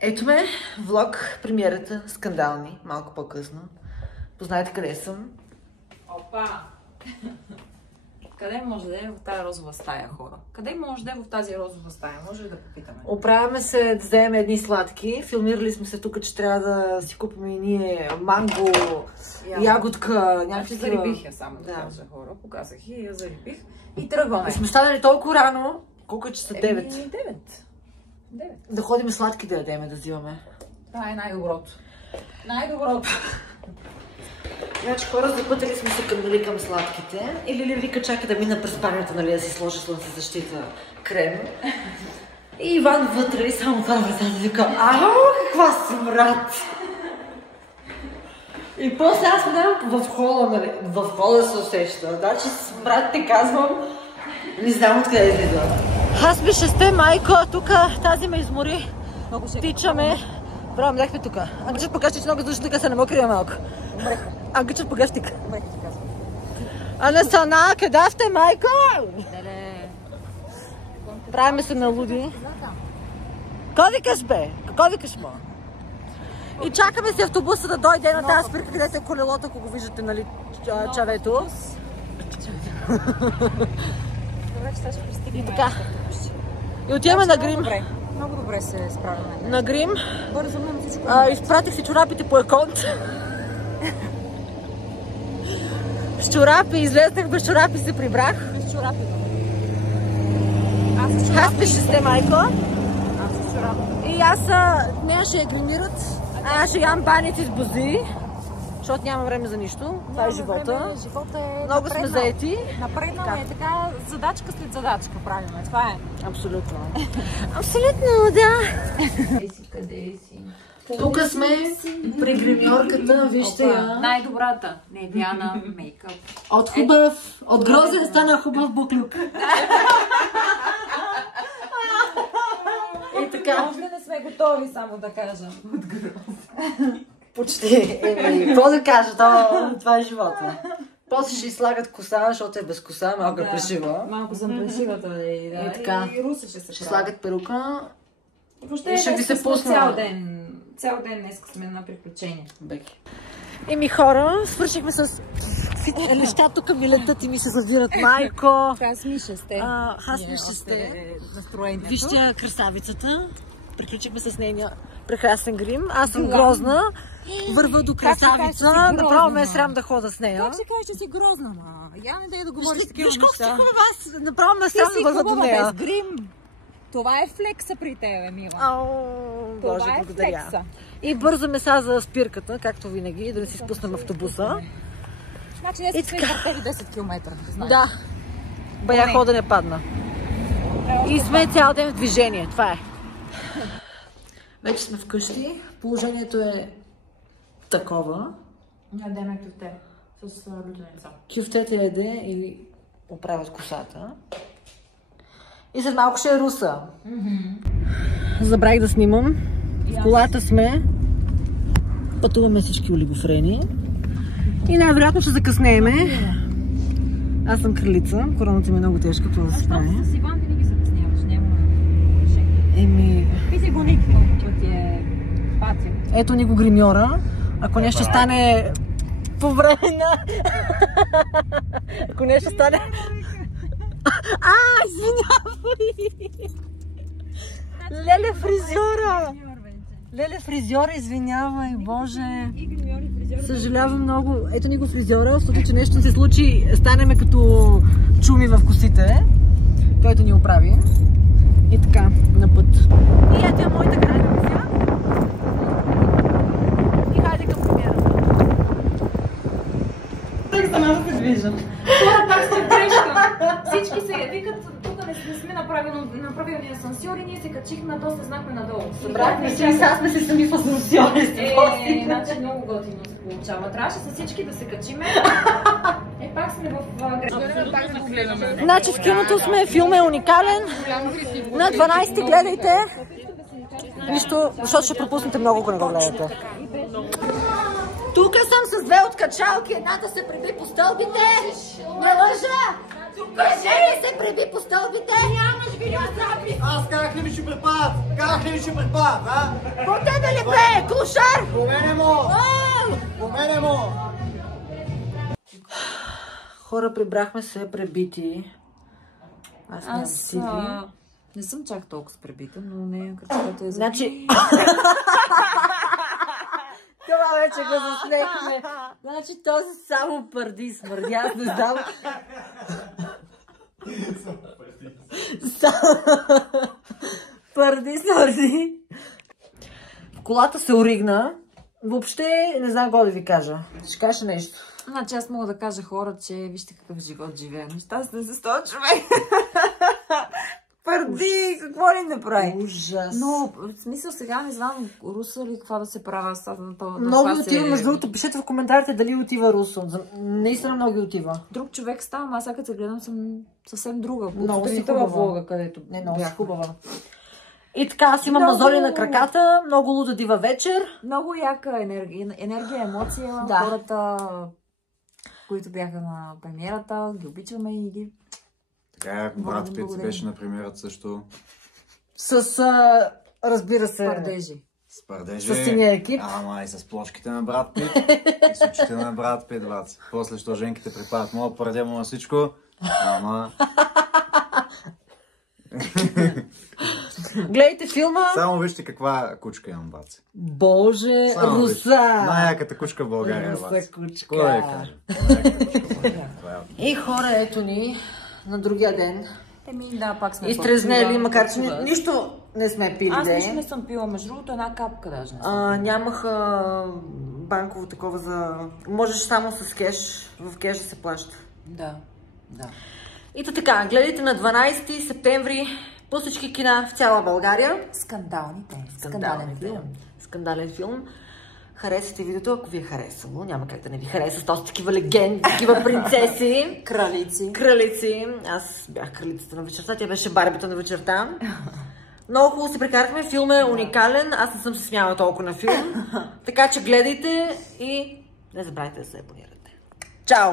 Ето ме, влог, премиерата, скандални, малко по-късно. Познайте къде съм. Опа! Къде може да е в тази розова стая, хора? Къде може да е в тази розова стая? Може ли да попитаме? Оправяме се да вземем едни сладки. Филмирали сме се тук, че трябва да си купим и ние манго, ягодка, някакви зарибих я само да кажа, хора. Показах и я зарибих. И тръгваме. И сме станали толкова рано. Колко е часа? 9? 9. Да ходим сладки да ядеме, да взимаме. Това е най-доброто. Най-доброто. Значи хора, запътали сме се към сладките. Или Вика чака да мина през банята, нали, да си сложи слънцезащита крем. И Иван вътре и само това вратата вика: ау, каква смрад! И после аз минавам в хола, нали, в хола се усеща. Да, че смрад те казвам, не знам откъде излиза. Аз ми шесте, майко, тук тази ме измори. Тичаме. Браво, мляхме тук. Ангичът покажи, че много души тук се намокрия малко. Ангичът покажи тук. А не са на, къде сте, майко? Правиме се на луди. Какво викаш, бе? Какво викаш, мо? И чакаме си автобуса да дойде на тази спирка, където е колелото, ако го виждате, нали, чавето. И така. И отиваме на грим. Много добре се справяме. На грим. Бързо на всичко. Изпратих си чорапите по еконт. С чорапи излезнах, без чорапи се прибрах. Без чорапи. Аз без шесте, майко. Аз с чорапи. И аз нея ще я гримират. Аз ще ям баните с бузи. Защото няма време за нищо. Това е живота. Много сме заети. Напреднала е така, задачка след задачка правиме. Това е. Абсолютно. Абсолютно, да. Къде си? Тук сме при гримьорката, вижте я. Най-добрата. Невяна мейкъп. От хубав, от грозен стана хубав буклюк. И така. Може да не сме готови, само да кажа. От грозен. Почти. Какво да кажа? Това е живота. После ще слагат коса, защото е без коса, малко е плешива. Малко съм плешивата, да. И така. И руса ще се ще слагат перука. И ще ви се пусна. Цял ден днес сме на приключения. Беки. Еми хора, свършихме с неща, тук ми летат и ми се задират, майко. Аз ми шесте. Аз ми шесте. Вижте красавицата. Приключихме с нейния прекрасен грим. Аз съм грозна. Върва до красавица. Направо ме е срам да хода с нея. Как се каже, че си грозна, ма? Я не дай да говориш такива неща. Виж колко си хубава, аз направо ме е срам да върва до нея. Без грим. Това е флекса при тебе, мила. Боже, благодаря. И бързо меса за спирката, както винаги, да не си спуснем автобуса. Значи днес сме изпъртели 10 км. Да. Бая ходене падна. И сме цял ден в движение. Това е. Вече сме вкъщи. Положението е такова. Ядеме кюфте с лютеница. Кюфтете яде и оправят косата. И след малко ще е руса. Забравих да снимам. В колата сме. Пътуваме всички олигофрени. И най-вероятно ще закъснееме. Аз съм кралица. Короната ми е много тежка, това да се прави. С Иван винаги закъсняваш, няма решение. Пити го никто, че ти е патия. Ето ни го гримьора. Ако не ще стане по време на... Ако не ще стане... Извинявай! Леле фризьора! Леле фризьора, извинявай, боже! Съжалявам много. Ето ни го фризьора, в случай, че нещо се случи, станеме като чуми в косите, който ни оправи. И така, на път. И ето е моята крайна визия. И хайде към премиерата. Так сама се движам. Това пак сте грешка. Всички се викат, тук не сме на правилния асансьор и ние се качихме на този знак надолу. Събрахме се и сега сме си сами в асансьори. Значи много готино се получава. Трябваше с всички да се качиме. Пак сме в грешка. Значи в киното сме, филмът е уникален. На 12-ти гледайте. Нищо, защото ще пропуснете много, ако не го гледате. Тук съм с две откачалки, едната се приби по стълбите. Не лъжа! Кажи ли се приби по стълбите? видеозапис! Аз как ли ми ще препадат? Как ли ми ще препадат, а? По тебе ли бе, клошар? По мене му! По мене му! Хора, прибрахме се пребити. Аз нямам сили. Не съм чак толкова пребита, но не кръчката е за... Значи... Това вече го заснехме. Значи този само пърди смърди. Аз не знам. Пърди смърди. В колата се оригна. Въобще не знам какво да ви кажа. Ще кажа нещо. Значи аз мога да кажа хора, че вижте какъв живот живеем. Нещастен за 100 човек. Пърди, какво ли направи? Ужас. Но, в смисъл сега не знам Руса ли какво да се правя с на това. Много отива, между другото, пишете в коментарите дали отива Русо. Наистина много отива. Друг човек ставам, аз сега като се гледам съм съвсем друга. Много си това хубава. влога, където Не, много си бях. хубава. И така, аз имам Много... мазоли на краката, много луда дива вечер. Много яка енергия, емоция. Да. Хората, които бяха на премиерата, ги обичаме и ги... Така, брат Пит беше на премиерата също. С, разбира се, Пардежи. С пардежи. с синия екип. Ама и с плошките на брат Пит. И с очите на брат Пит, брат. После, що женките припадат. Мога да пардя му на всичко. Ама... Гледайте филма. Само вижте каква кучка имам, бац. Боже, Само вижте. Руса! Най-яката кучка в България, Руса бац. кучка. Кой да я каже? Най-яката кучка в България. Това е. И хора, ето ни на другия ден. Да, пак сме Изтрезнели, макар че нищо не сме пили. Аз нищо не съм пила, между другото една капка даже не съм. Нямах банково такова за... Можеш само с кеш, в кеш да се плаща. Да, да. И така, гледайте на 12 септември по всички кина в цяла България. Скандален филм. Скандален филм. Харесате видеото, ако ви е харесало. Няма как да не ви хареса. То са такива легенди, такива принцеси. Кралици. Аз бях кралицата на вечерта, тя беше барбито на вечерта. Много хубаво се прекарахме. Филм е уникален. Аз не съм се смяла толкова на филм. Така че гледайте и не забравяйте да се абонирате. Чао!